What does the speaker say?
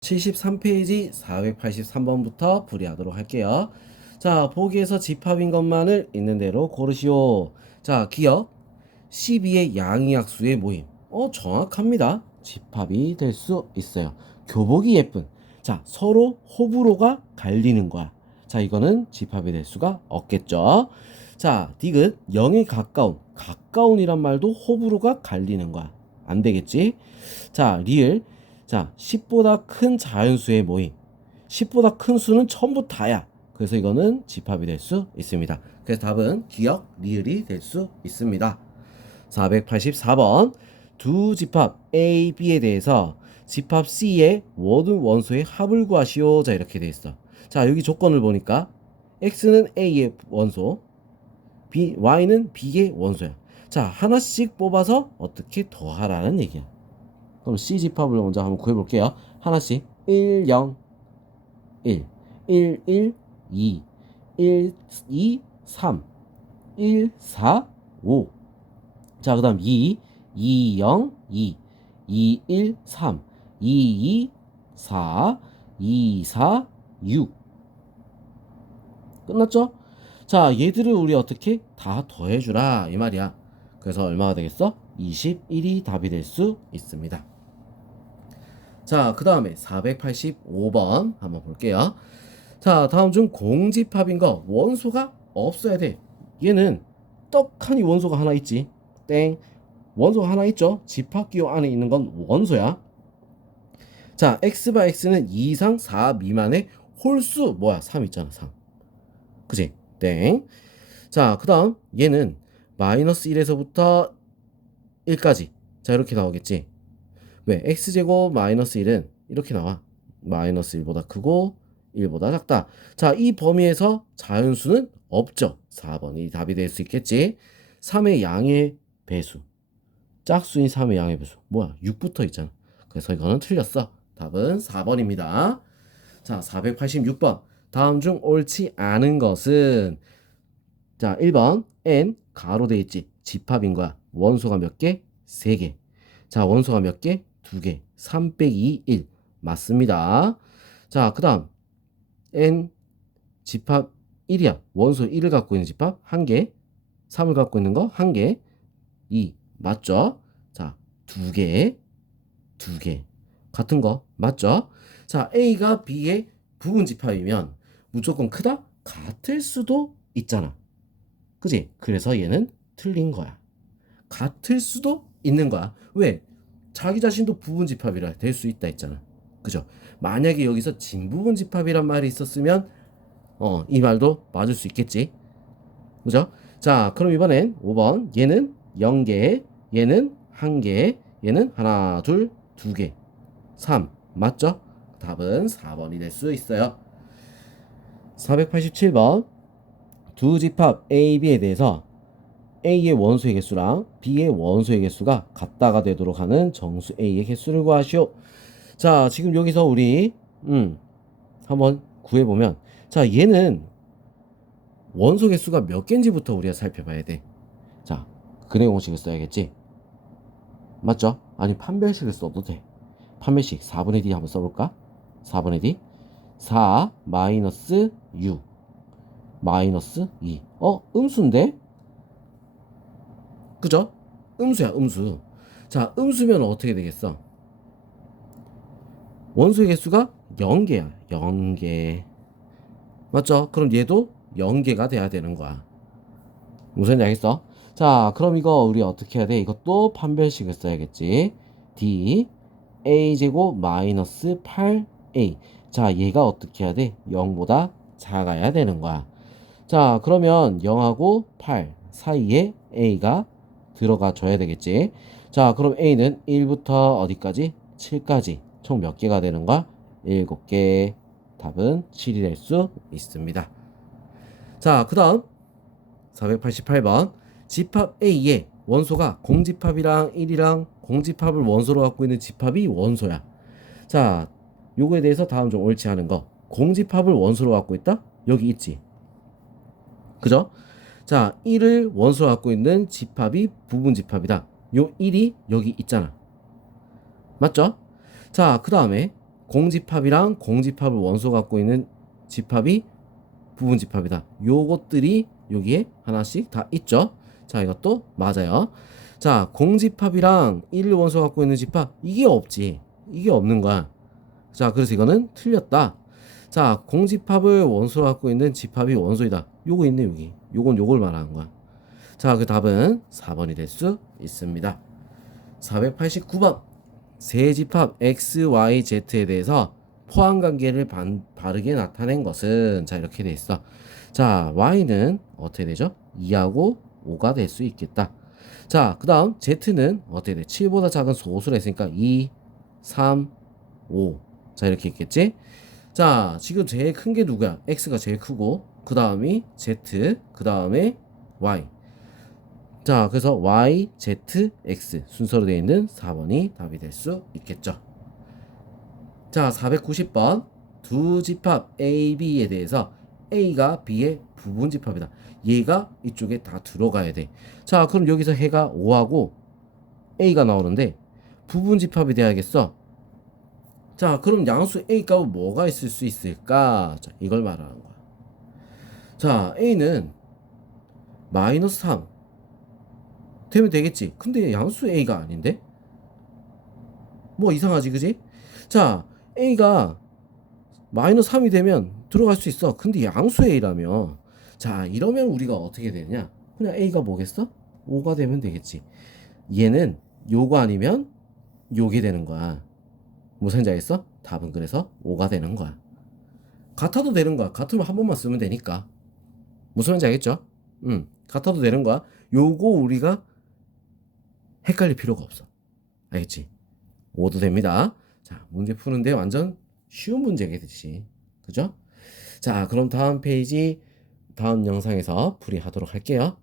73페이지 483번부터 풀이하도록 할게요. 자, 보기에서 집합인 것만을 있는 대로 고르시오. 자, 기억 12의 양이약수의 모임. 어, 정확합니다. 집합이 될 수 있어요. 교복이 예쁜. 자, 서로 호불호가 갈리는 거야. 자, 이거는 집합이 될 수가 없겠죠. 자, 디귿 0에 가까운. 가까운이란 말도 호불호가 갈리는 거야. 안 되겠지? 자, 리을 자, 10보다 큰 자연수의 모임. 10보다 큰 수는 전부 다야. 그래서 이거는 집합이 될 수 있습니다. 그래서 답은 기억, 리을이 될 수 있습니다. 484번. 두 집합 A, B에 대해서 집합 C의 모든 원소의 합을 구하시오. 자, 이렇게 돼 있어. 자, 여기 조건을 보니까 X는 A의 원소, B, Y는 B의 원소야. 자, 하나씩 뽑아서 어떻게 더하라는 얘기야. 그럼 C 집합을 먼저 한번 구해볼게요. 하나씩 1, 0, 1, 1, 1, 2, 1, 2, 3, 1, 4, 5. 자, 그 다음 2, 2, 0, 2, 2, 1, 3, 2, 2, 4, 2, 4, 6. 끝났죠? 자, 얘들을 우리 어떻게 다 더해주라. 이 말이야. 그래서 얼마가 되겠어? 21이 답이 될 수 있습니다. 자, 그 다음에 485번 한번 볼게요. 자, 다음 중 공집합인 거 원소가 없어야 돼. 얘는 떡하니 원소가 하나 있지. 땡. 원소가 하나 있죠. 집합기호 안에 있는 건 원소야. 자, x 바 x는 2 이상 4 미만의 홀수 뭐야? 3 있잖아, 3. 그지? 땡. 자, 그 다음 얘는 마이너스 1에서부터 1까지. 자, 이렇게 나오겠지. 왜? x제곱 마이너스 1은 이렇게 나와. 마이너스 1보다 크고 1보다 작다. 자, 이 범위에서 자연수는 없죠. 4번이 답이 될 수 있겠지. 3의 양의 배수. 짝수인 3의 양의 배수. 뭐야? 6부터 있잖아. 그래서 이거는 틀렸어. 답은 4번입니다. 자, 486번. 다음 중 옳지 않은 것은 자, 1번 n 가로 돼 있지. 집합인 거야. 원소가 몇 개? 3개. 자, 원소가 몇 개? 2개. 3 빼기 1. 맞습니다. 자, 그 다음 n 집합 1이야. 원소 1을 갖고 있는 집합 1개. 3을 갖고 있는 거 1개. 2. 맞죠? 자, 2개. 2개. 같은 거 맞죠? 자, A가 B의 부분 집합이면 무조건 크다? 같을 수도 있잖아. 그지? 그래서 얘는 틀린 거야. 같을 수도 있는 거야. 왜? 자기 자신도 부분 집합이라 될 수 있다 했잖아. 그죠? 만약에 여기서 진부분 집합이란 말이 있었으면 어, 이 말도 맞을 수 있겠지. 그죠? 자, 그럼 이번엔 5번. 얘는 0개, 얘는 1개, 얘는 하나, 둘, 두 개. 3. 맞죠? 답은 4번이 될 수 있어요. 487번. 두 집합 A, B에 대해서 A의 원소의 개수랑 B의 원소의 개수가 같다가 되도록 하는 정수 A의 개수를 구하시오. 자, 지금 여기서 우리 음, 한번 구해 보면 자, 얘는 원소 개수가 몇 개인지부터 우리가 살펴봐야 돼. 자, 근해 공식을 써야겠지. 맞죠? 아니 판별식을 써도 돼. 판별식 4분의 D 한번 써볼까? 4분의 D 4 마이너스 6 마이너스 2 어? 음수인데? 그죠? 음수야 음수 자 음수면 어떻게 되겠어? 원소의 개수가 0개야 0개 맞죠? 그럼 얘도 0개가 돼야 되는 거야 무슨 알겠어? 자 그럼 이거 우리 어떻게 해야 돼? 이것도 판별식을 써야겠지 D a제곱 마이너스 8a 자 얘가 어떻게 해야 돼? 0보다 작아야 되는 거야 자 그러면 0하고 8 사이에 a가 들어가 줘야 되겠지 자 그럼 a는 1부터 어디까지? 7까지 총 몇 개가 되는 거야? 7개 답은 7이 될 수 있습니다 자 그 다음 488번 집합 A의 원소가 공집합이랑 1이랑 공집합을 원소로 갖고 있는 집합이 원소야. 자, 요거에 대해서 다음 좀 옳지 않은 거. 공집합을 원소로 갖고 있다? 여기 있지. 그죠? 자, 1을 원소로 갖고 있는 집합이 부분 집합이다. 요 1이 여기 있잖아. 맞죠? 자, 그 다음에 공집합이랑 공집합을 원소 갖고 있는 집합이 부분 집합이다. 요것들이 여기에 하나씩 다 있죠. 자, 이것도 맞아요. 자, 공집합이랑 1 원소 갖고 있는 집합 이게 없지. 이게 없는 거야. 자, 그래서 이거는 틀렸다. 자, 공집합을 원소로 갖고 있는 집합이 원소이다. 요거 있네, 여기. 요건 요걸 말하는 거야. 자, 그 답은 4번이 될 수 있습니다. 489번. 세 집합 x, y, z에 대해서 포함 관계를 반, 바르게 나타낸 것은 자, 이렇게 돼 있어. 자, y는 어떻게 되죠? 2하고 5가 될 수 있겠다. 자, 그 다음 z는 어떻게 돼? 7보다 작은 소수를 했으니까 2, 3, 5. 자, 이렇게 있겠지? 자, 지금 제일 큰 게 누구야? x가 제일 크고, 그 다음이 z, 그 다음에 y. 자, 그래서 y, z, x 순서로 되어 있는 4번이 답이 될 수 있겠죠. 자, 490번. 두 집합 A, B에 대해서 A가 B의 부분 집합이다. 얘가 이쪽에 다 들어가야 돼. 자, 그럼 여기서 해가 5하고 A가 나오는데 부분 집합이 돼야겠어. 자, 그럼 양수 A 값은 뭐가 있을 수 있을까? 자, 이걸 말하는 거야. 자, A는 마이너스 3 되면 되겠지. 근데 양수 A가 아닌데? 뭐 이상하지, 그지? 자, A가 마이너스 3이 되면 들어갈 수 있어. 근데 양수 A라며. 자, 이러면 우리가 어떻게 되냐? 그냥 A가 뭐겠어? 5가 되면 되겠지. 얘는 요거 아니면 요게 되는 거야. 무슨 지 알겠어? 답은 그래서 5가 되는 거야. 같아도 되는 거야. 같으면 한 번만 쓰면 되니까. 무슨 말인지 알겠죠? 응. 같아도 되는 거야. 요거 우리가 헷갈릴 필요가 없어. 알겠지? 5도 됩니다. 자, 문제 푸는데 완전 쉬운 문제겠지. 그죠? 자, 그럼 다음 페이지, 다음 영상에서 풀이하도록 할게요.